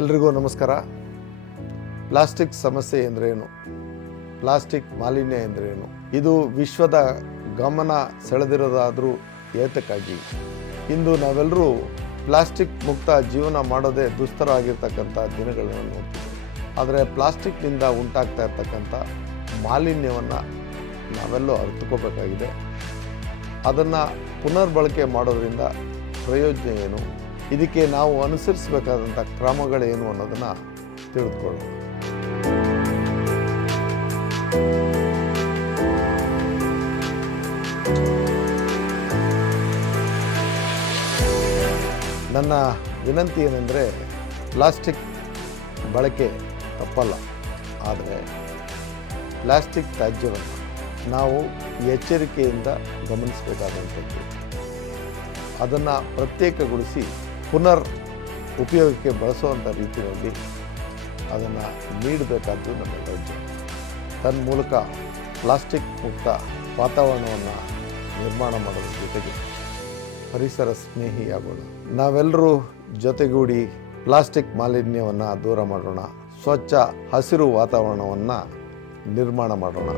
ಎಲ್ರಿಗೂ ನಮಸ್ಕಾರ. ಪ್ಲಾಸ್ಟಿಕ್ ಸಮಸ್ಯೆ ಎಂದರೇನು? ಪ್ಲಾಸ್ಟಿಕ್ ಮಾಲಿನ್ಯ ಎಂದರೇನು? ಇದು ವಿಶ್ವದ ಗಮನ ಸೆಳೆದಿರೋದಾದರೂ ಏತಕ್ಕಾಗಿ? ಇಂದು ನಾವೆಲ್ಲರೂ ಪ್ಲಾಸ್ಟಿಕ್ ಮುಕ್ತ ಜೀವನ ಮಾಡೋದೇ ದುಸ್ತರ ಆಗಿರ್ತಕ್ಕಂಥ ದಿನಗಳನ್ನು ನೋಡ್ತೀವಿ ಆದರೆ ಪ್ಲಾಸ್ಟಿಕ್ನಿಂದ ಉಂಟಾಗ್ತಾ ಇರ್ತಕ್ಕಂಥ ಮಾಲಿನ್ಯವನ್ನು ನಾವೆಲ್ಲೂ ಅರಿತುಕೋಬೇಕಾಗಿದೆ. ಅದನ್ನು ಪುನರ್ಬಳಕೆ ಮಾಡೋದ್ರಿಂದ ಪ್ರಯೋಜನ ಏನು? ಇದಕ್ಕೆ ನಾವು ಅನುಸರಿಸಬೇಕಾದಂಥ ಕ್ರಮಗಳೇನು ಅನ್ನೋದನ್ನು ತಿಳಿದುಕೊಳ್ಳೋಣ. ನನ್ನ ವಿನಂತಿ ಏನೆಂದರೆ, ಪ್ಲಾಸ್ಟಿಕ್ ಬಳಕೆ ತಪ್ಪಲ್ಲ. ಆದರೆ ಪ್ಲಾಸ್ಟಿಕ್ ತ್ಯಾಜ್ಯವನ್ನು ನಾವು ಎಚ್ಚರಿಕೆಯಿಂದ ಗಮನಿಸಬೇಕಾದಂಥದ್ದು. ಅದನ್ನು ಪ್ರತ್ಯೇಕಗೊಳಿಸಿ ಪುನರ್ ಉಪಯೋಗಕ್ಕೆ ಬಳಸುವಂಥ ರೀತಿಯಲ್ಲಿ ಅದನ್ನು ನೀಡಬೇಕಾದ್ದು ನಮ್ಮ ರಾಜ್ಯ ತನ್ನ ಮೂಲಕ ಪ್ಲಾಸ್ಟಿಕ್ ಮುಕ್ತ ವಾತಾವರಣವನ್ನು ನಿರ್ಮಾಣ ಮಾಡೋದ್ರ ಜೊತೆಗೆ ಪರಿಸರ ಸ್ನೇಹಿಯಾಗೋಣ ನಾವೆಲ್ಲರೂ ಜೊತೆಗೂಡಿ ಪ್ಲಾಸ್ಟಿಕ್ ಮಾಲಿನ್ಯವನ್ನು ದೂರ ಮಾಡೋಣ. ಸ್ವಚ್ಛ ಹಸಿರು ವಾತಾವರಣವನ್ನು ನಿರ್ಮಾಣ ಮಾಡೋಣ.